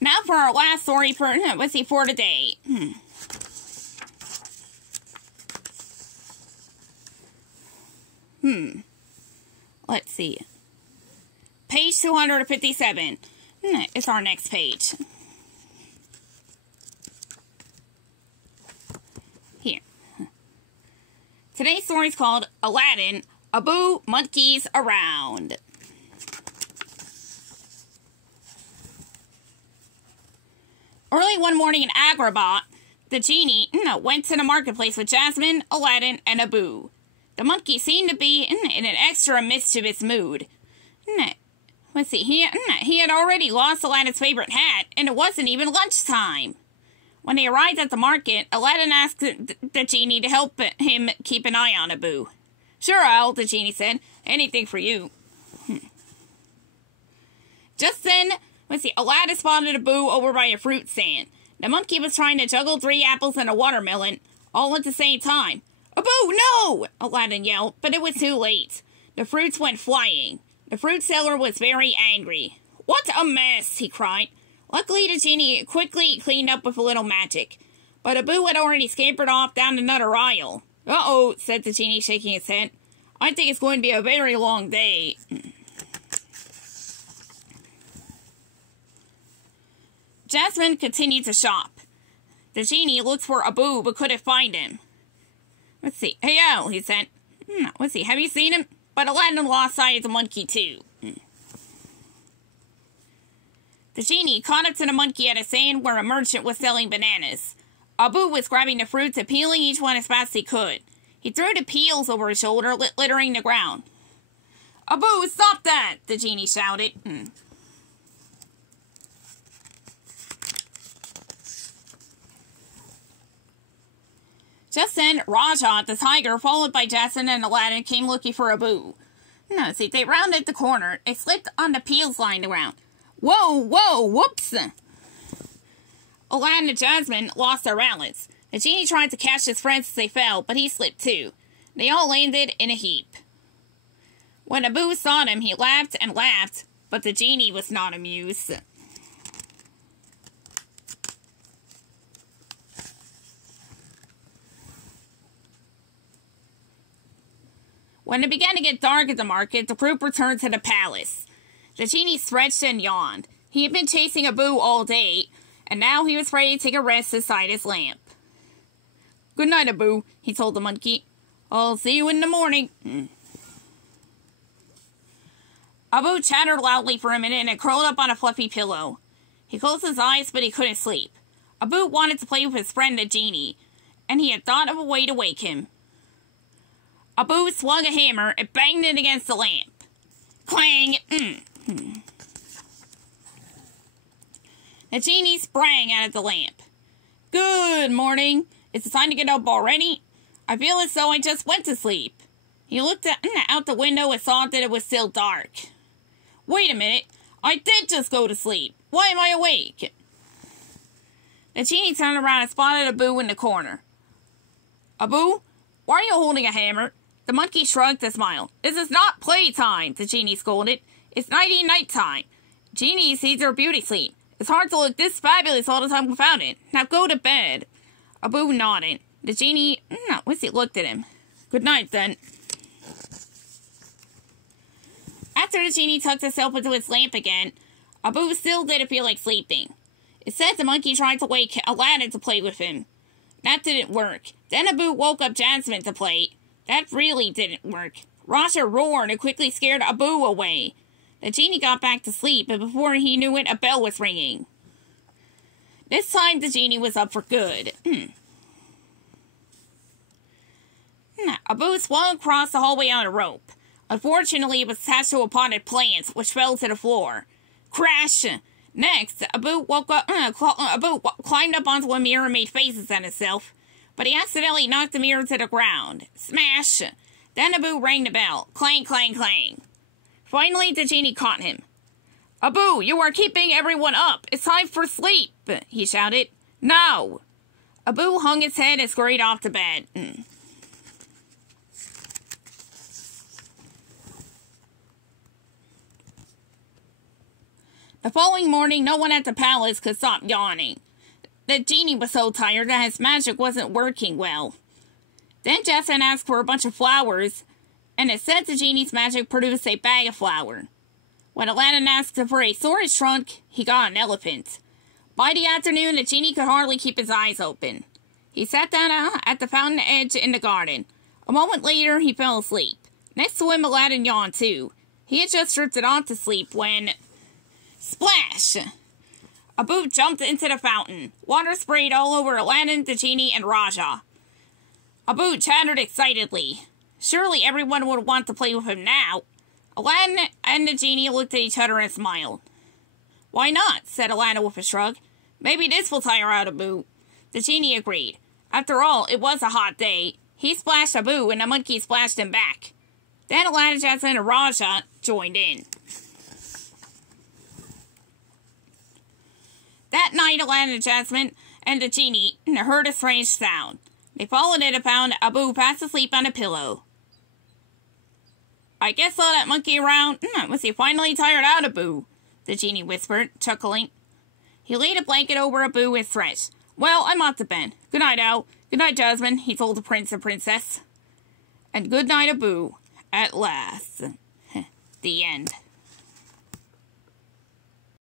Now for our last story for, let's see, for today. Let's see. Page 257. It's our next page. Here. Today's story is called Aladdin, Abu Monkeys Around. Early one morning in Agrabah, the genie went to the marketplace with Jasmine, Aladdin, and Abu. The monkey seemed to be in an extra mischievous mood. Let's see, he had already lost Aladdin's favorite hat, and it wasn't even lunchtime. When they arrived at the market, Aladdin asked the genie to help him keep an eye on Abu. Sure, Al, the genie said. Anything for you. Just then, let's see, Aladdin spotted Abu over by a fruit stand. The monkey was trying to juggle 3 apples and a watermelon, all at the same time. Abu, no! Aladdin yelled, but it was too late. The fruits went flying. The fruit seller was very angry. What a mess, he cried. Luckily, the genie quickly cleaned up with a little magic. But Abu had already scampered off down another aisle. Uh-oh, said the genie, shaking his head. I think it's going to be a very long day. Jasmine continued to shop. The genie looked for Abu, but couldn't find him. Let's see. Hey, Al, he said. Let's see, have you seen him? But Aladdin lost sight of the monkey, too. The genie caught up to the monkey at a stand where a merchant was selling bananas. Abu was grabbing the fruits and peeling each one as fast as he could. He threw the peels over his shoulder, littering the ground. Abu, stop that! The genie shouted. Just then, Raja, the tiger, followed by Jasmine and Aladdin, came looking for Abu. See, they rounded the corner. They slipped on the peels lying around. Whoa, whoa, whoops! Aladdin and Jasmine lost their balance. The genie tried to catch his friends as they fell, but he slipped too. They all landed in a heap. When Abu saw them, he laughed and laughed, but the genie was not amused. When it began to get dark at the market, the group returned to the palace. The genie stretched and yawned. He had been chasing Abu all day, and now he was ready to take a rest beside his lamp. Good night, Abu, he told the monkey. I'll see you in the morning. Abu chattered loudly for a minute and curled up on a fluffy pillow. He closed his eyes, but he couldn't sleep. Abu wanted to play with his friend the genie, and he had thought of a way to wake him. Abu swung a hammer and banged it against the lamp. Clang! The genie sprang out of the lamp. Good morning. Is it time to get up already? I feel as though I just went to sleep. He looked out the window and saw that it was still dark. Wait a minute. I did just go to sleep. Why am I awake? The genie turned around and spotted Abu in the corner. Abu, why are you holding a hammer? The monkey shrugged and smiled. This is not playtime, the genie scolded. It's nighty-night time. Genies need their beauty sleep. It's hard to look this fabulous all the time without it. Now go to bed. Abu nodded. The genie, looked at him. Good night, then. After the genie tucked himself into his lamp again, Abu still didn't feel like sleeping. Instead, the monkey tried to wake Aladdin to play with him. That didn't work. Then Abu woke up Jasmine to play. That really didn't work. Raja roared and quickly scared Abu away. The genie got back to sleep, and before he knew it, a bell was ringing. This time, the genie was up for good. Abu swung across the hallway on a rope. Unfortunately, it was attached to a potted plant, which fell to the floor. Crash! Next, Abu climbed up onto a mirror and made faces at himself, but he accidentally knocked the mirror to the ground. Smash! Then Abu rang the bell. Clang, clang, clang. Finally, the genie caught him. Abu, you are keeping everyone up. It's time for sleep, he shouted. Now! Abu hung his head and scurried off to bed. The following morning, no one at the palace could stop yawning. The genie was so tired that his magic wasn't working well. Then Jasmine asked for a bunch of flowers, and it said the genie's magic produced a bag of flour. When Aladdin asked for a storage trunk, he got an elephant. By the afternoon, the genie could hardly keep his eyes open. He sat down at the fountain edge in the garden. A moment later, he fell asleep. Next to him, Aladdin yawned too. He had just drifted off to sleep when... Splash! Abu jumped into the fountain. Water sprayed all over Aladdin, the genie, and Raja. Abu chattered excitedly. Surely everyone would want to play with him now. Aladdin and the genie looked at each other and smiled. Why not? Said Aladdin with a shrug. Maybe this will tire out Abu. The genie agreed. After all, it was a hot day. He splashed Abu and the monkey splashed him back. Then Aladdin, Jasmine, and Raja joined in. That night, Aladdin and Jasmine and the genie heard a strange sound. They followed it and found Abu fast asleep on a pillow. I guess all that monkey around was he finally tired out, Abu? The genie whispered, chuckling. He laid a blanket over Abu and stretched. Well, I'm off to bed. Good night, Al. Good night, Jasmine, he told the prince and princess. And good night, Abu. At last. The end.